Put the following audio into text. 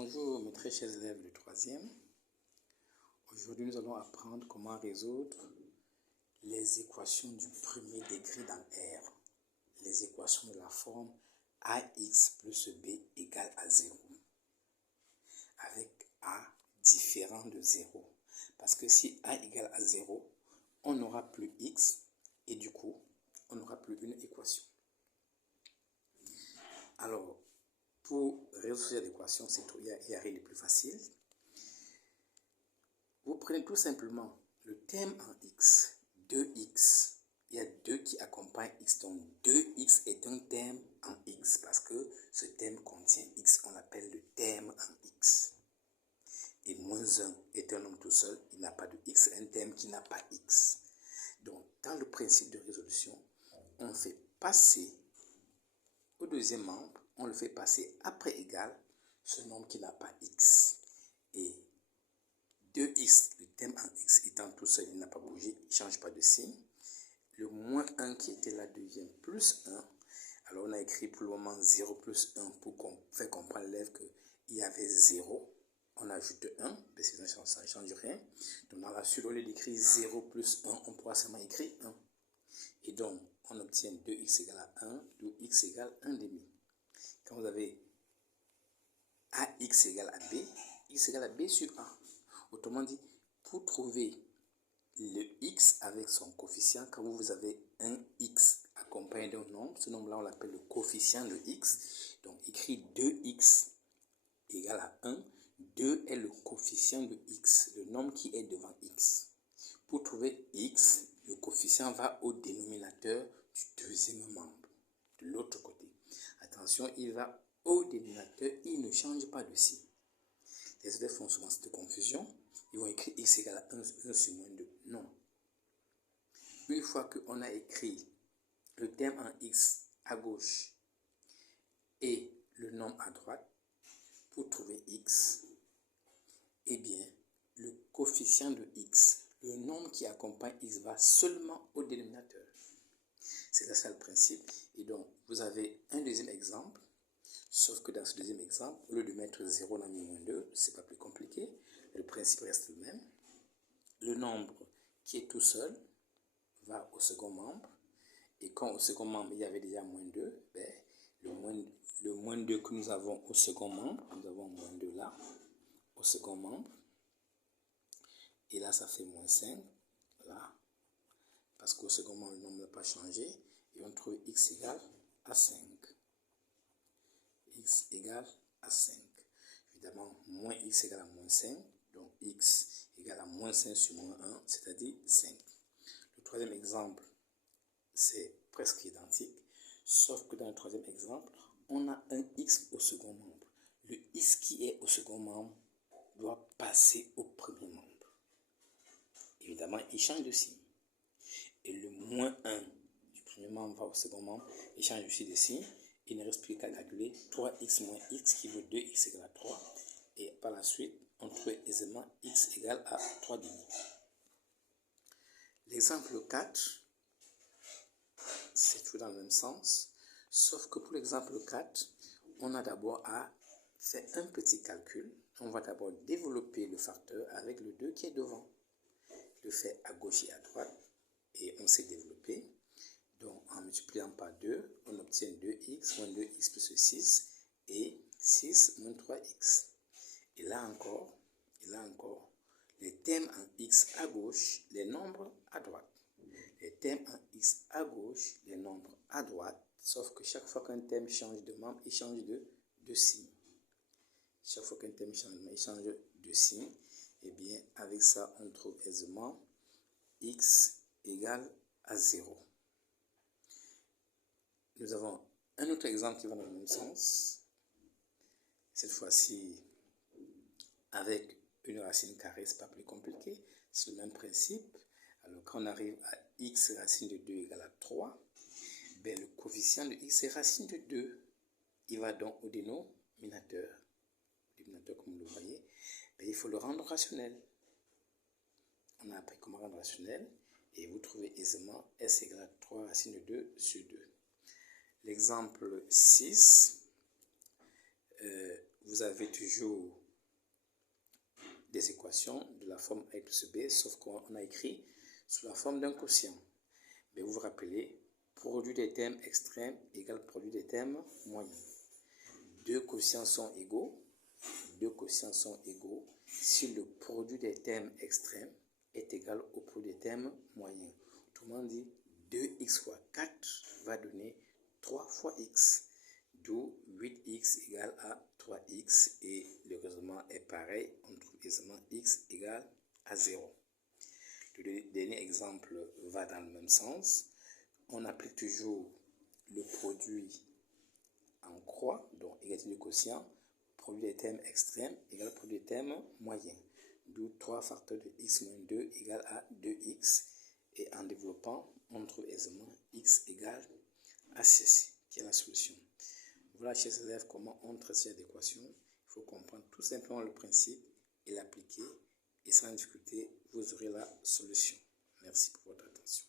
Bonjour mes très chers élèves de 3e. Aujourd'hui nous allons apprendre comment résoudre les équations du premier degré dans R. Les équations de la forme AX plus B égale à 0. Avec A différent de 0. Parce que si A égale à 0, on n'aura plus X et du coup on n'aura plus une équation. Alors, pour résoudre cette équation, il y a rien de plus facile. Vous prenez tout simplement le terme en x, 2x. Il y a 2 qui accompagnent x, donc 2x est un terme en x parce que ce terme contient x, on l'appelle le terme en x. Et moins 1 est un nombre tout seul, il n'a pas de x, un terme qui n'a pas x. Donc, dans le principe de résolution, on fait passer au deuxième membre, on le fait passer après égal ce nombre qui n'a pas x. Et 2x, le terme en x étant tout seul, il n'a pas bougé, il ne change pas de signe. Le moins 1 qui était là devient plus 1. Alors on a écrit pour le moment 0 plus 1 pour faire comprendre à l'élève qu'il y avait 0. On ajoute 1, parce que ça ne change rien. Donc dans la suite, au lieu d'écrire 0 plus 1, on pourra seulement écrire 1. Et donc, on obtient 2x égale à 1, d'où x égale 1 demi. Quand vous avez ax égale à b, x égale à b sur a. Autrement dit, pour trouver le x avec son coefficient, quand vous avez un x accompagné d'un nombre, ce nombre-là, on l'appelle le coefficient de x. Donc, écrit 2x égale à 1. 2 est le coefficient de x, le nombre qui est devant x. Pour trouver x, le coefficient va au dénominateur du deuxième membre, de l'autre côté. Attention, il va au dénominateur, il ne change pas de signe. Les élèves font souvent cette confusion. Ils vont écrire x égale à 1 sur moins 2. Non. Une fois qu'on a écrit le terme en x à gauche et le nombre à droite, pour trouver x, eh bien, le coefficient de x, le nombre qui accompagne x, va seulement au dénominateur. C'est ça le principe. Et donc, vous avez un deuxième exemple. Sauf que dans ce deuxième exemple, au lieu de mettre 0, on a mis moins 2, c'est pas plus compliqué. Le principe reste le même. Le nombre qui est tout seul va au second membre. Et quand au second membre, il y avait déjà moins 2, ben, le moins 2 que nous avons au second membre, nous avons moins 2 là, au second membre. Et là, ça fait moins 5, là. Parce qu'au second membre, le nombre n'a pas changé. Et on trouve x égale à 5. X égale à 5. Évidemment, moins x égale à moins 5. Donc, x égale à moins 5 sur moins 1, c'est-à-dire 5. Le troisième exemple, c'est presque identique. Sauf que dans le troisième exemple, on a un x au second membre. Le x qui est au second membre doit passer au premier membre. Évidemment, il change de signe. Et le moins 1 du premier membre va au second membre, il change aussi de signe. Il ne reste plus qu'à calculer 3x moins x qui vaut 2x égale à 3. Et par la suite, on trouve aisément x égale à 3 demi. L'exemple 4, c'est toujours dans le même sens. Sauf que pour l'exemple 4, on a d'abord à faire un petit calcul. On va d'abord développer le facteur avec le 2 qui est devant. Le fait à gauche et à droite. Et on s'est développé. Donc, en multipliant par 2, on obtient 2x moins 2x plus 6 et 6 moins 3x. Et là encore, les termes en x à gauche, les nombres à droite. Les termes en x à gauche, les nombres à droite, sauf que chaque fois qu'un terme change de membre, il change de signe. Chaque fois qu'un terme change de membre, il change de signe. Et bien, avec ça, on trouve aisément x égale à 0. Nous avons un autre exemple qui va dans le même sens. Cette fois-ci, avec une racine carrée, ce n'est pas plus compliqué. C'est le même principe. Alors, quand on arrive à x racine de 2 égale à 3, ben, le coefficient de x est racine de 2. Il va donc au dénominateur. Le dénominateur, comme vous le voyez, ben, il faut le rendre rationnel. On a appris comment rendre rationnel. Et vous trouvez aisément s égale à 3 racine de 2 sur 2. L'exemple 6, vous vous avez toujours des équations de la forme A plus B, sauf qu'on a écrit sous la forme d'un quotient. Mais vous vous rappelez, produit des termes extrêmes égale produit des termes moyens. Deux quotients sont égaux. Si le produit des termes extrêmes est égal au produit des termes moyens. Autrement dit, 2x fois 4 va donner 3 fois x. D'où 8x égale à 3x et le raisonnement est pareil. On trouve aisément x égale à 0. Le dernier exemple va dans le même sens. On applique toujours le produit en croix, donc égalité du quotient, produit des termes extrêmes égale produit des termes moyens. D'où 3 facteurs de x moins 2 égale à 2x. Et en développant, on trouve aisément x égale à ceci, qui est la solution. Voilà, chers élèves, comment on traite cette équation. Il faut comprendre tout simplement le principe et l'appliquer. Et sans difficulté, vous aurez la solution. Merci pour votre attention.